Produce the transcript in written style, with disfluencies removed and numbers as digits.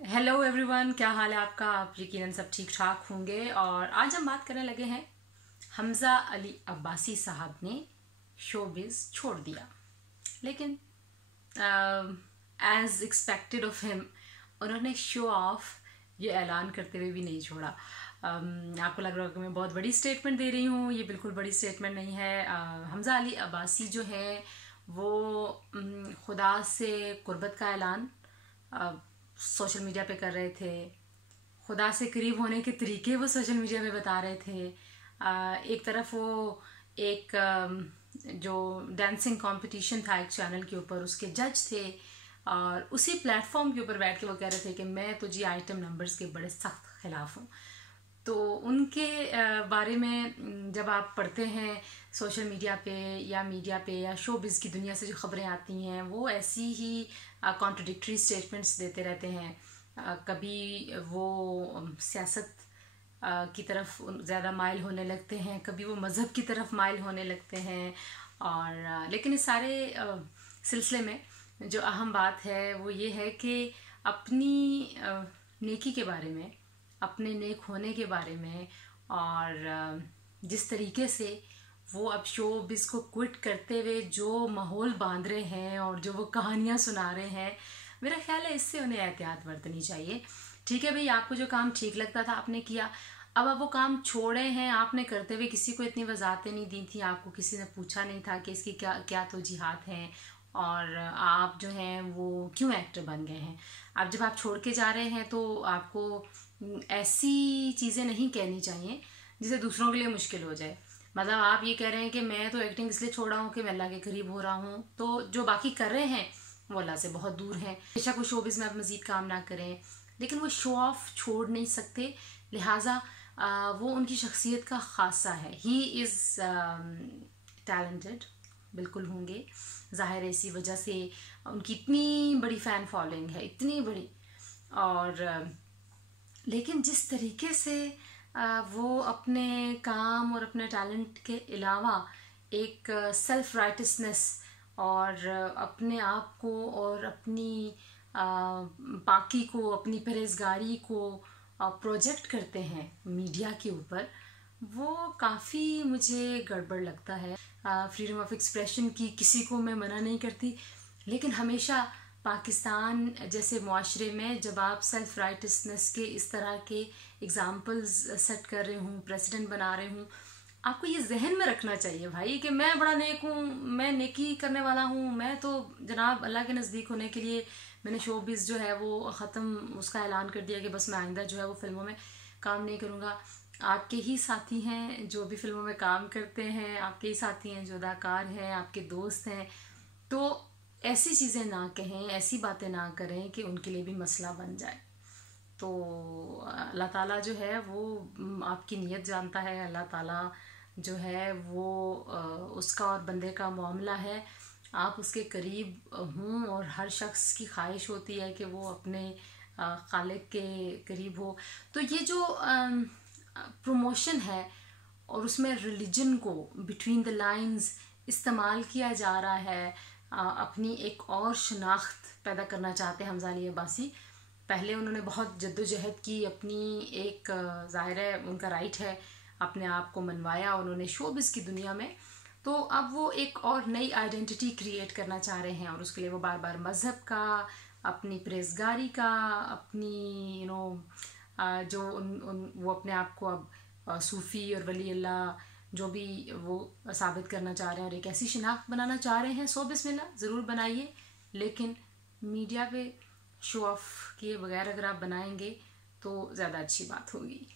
Hello everyone, क्या हाल है आपका। आप यकीनन सब ठीक ठाक होंगे। और आज हम बात करने लगे हैं हमज़ा अली अब्बासी साहब ने शोबिज़ छोड़ दिया, लेकिन एज एक्सपेक्टेड ऑफ हिम उन्होंने शो ऑफ ये ऐलान करते हुए भी नहीं छोड़ा। आपको लग रहा होगा कि मैं बहुत बड़ी स्टेटमेंट दे रही हूँ, ये बिल्कुल बड़ी स्टेटमेंट नहीं है। हमज़ा अली अब्बासी जो है वो खुदा से कुर्बत का ऐलान सोशल मीडिया पे कर रहे थे। खुदा से करीब होने के तरीके वो सोशल मीडिया पे बता रहे थे। एक तरफ वो एक जो डांसिंग कंपटीशन था एक चैनल के ऊपर, उसके जज थे और उसी प्लेटफॉर्म के ऊपर बैठ के वो कह रहे थे कि मैं तो जी आइटम नंबर्स के बड़े सख्त खिलाफ हूँ। तो उनके बारे में जब आप पढ़ते हैं सोशल मीडिया पे या शोबिज़ की दुनिया से जो खबरें आती हैं, वो ऐसी ही कॉन्ट्रडिक्टरी स्टेटमेंट्स देते रहते हैं। कभी वो सियासत की तरफ ज़्यादा माइल होने लगते हैं, कभी वो मज़हब की तरफ माइल होने लगते हैं। और लेकिन इस सारे सिलसिले में जो अहम बात है वो ये है कि अपनी नेकी के बारे में, अपने नेक होने के बारे में, और जिस तरीके से वो अब शोबिज़ को क्विट करते हुए जो माहौल बांध रहे हैं और जो वो कहानियाँ सुना रहे हैं, मेरा ख्याल है इससे उन्हें एहतियात बरतनी चाहिए। ठीक है भाई, आपको जो काम ठीक लगता था आपने किया, अब आप वो काम छोड़े हैं। आपने करते हुए किसी को इतनी वजाहतें नहीं दी थी, आपको किसी ने पूछा नहीं था कि इसकी क्या क्या तौजीहात हैं, और आप जो हैं वो क्यों एक्टर बन गए हैं। अब जब आप छोड़ के जा रहे हैं तो आपको ऐसी चीज़ें नहीं कहनी चाहिए जिससे दूसरों के लिए मुश्किल हो जाए। मतलब आप ये कह रहे हैं कि मैं तो एक्टिंग इसलिए छोड़ा हूँ कि मैं अल्लाह के करीब हो रहा हूँ, तो जो बाकी कर रहे हैं वो अल्लाह से बहुत दूर हैं। बेशक वो शोबिज़ में आप मज़ीद काम ना करें, लेकिन वो शो ऑफ छोड़ नहीं सकते। लिहाजा वो उनकी शख्सियत का खासा है। ही इज़ टैलेंटेड, बिल्कुल होंगे। ज़ाहिर है इसी वजह से उनकी इतनी बड़ी फ़ैन फॉलोइंग है, इतनी बड़ी। और लेकिन जिस तरीके से वो अपने काम और अपने टैलेंट के अलावा एक सेल्फ राइटसनेस और अपने आप को और अपनी पाकी को, अपनी परहेजगारी को प्रोजेक्ट करते हैं मीडिया के ऊपर, वो काफ़ी मुझे गड़बड़ लगता है। फ्रीडम ऑफ एक्सप्रेशन की किसी को मैं मना नहीं करती, लेकिन हमेशा पाकिस्तान जैसे मुआशरे में जब आप सेल्फ राइटसनेस के इस तरह के एग्जाम्पल्स सेट कर रहे हूँ, प्रेसिडेंट बना रहे हूँ, आपको ये जहन में रखना चाहिए भाई कि मैं बड़ा नेक हूँ, मैं नेकी करने वाला हूँ। मैं तो जनाब अल्लाह के नज़दीक होने के लिए मैंने शोबिज़ जो है वो ख़त्म, उसका ऐलान कर दिया कि बस मैं आइंदा जो है वो फिल्मों में काम नहीं करूँगा। आपके ही साथी हैं जो भी फिल्मों में काम करते हैं, आपके ही साथी हैं जो अदाकार हैं, आपके दोस्त हैं। तो ऐसी चीज़ें ना कहें, ऐसी बातें ना करें कि उनके लिए भी मसला बन जाए। तो अल्लाह ताला जो है वो आपकी नीयत जानता है। अल्लाह ताला जो है वो उसका और बंदे का मामला है। आप उसके करीब हों, और हर शख्स की ख्वाहिश होती है कि वो अपने खालिक के करीब हो। तो ये जो प्रमोशन है और उसमें रिलीजन को बिटवीन द लाइंस इस्तेमाल किया जा रहा है, अपनी एक और शनाख्त पैदा करना चाहते हैं हमज़ा अली अब्बासी। पहले उन्होंने बहुत जद्दोजहद की, अपनी एक ज़ाहिर है उनका राइट है, अपने आप को मनवाया उन्होंने शोबिज़ की दुनिया में। तो अब वो एक और नई आइडेंटिटी क्रिएट करना चाह रहे हैं, और उसके लिए वो बार बार मज़हब का, अपनी परहेजगारी का, अपनी जो वो अपने आप को अब सूफ़ी और वली अल्लाह जो भी वो साबित करना चाह रहे हैं और एक ऐसी शिनाख्त बनाना चाह रहे हैं। सो बिस्मिल्लाह, ज़रूर बनाइए, लेकिन मीडिया पे शो ऑफ किए बगैर अगर आप बनाएंगे तो ज़्यादा अच्छी बात होगी।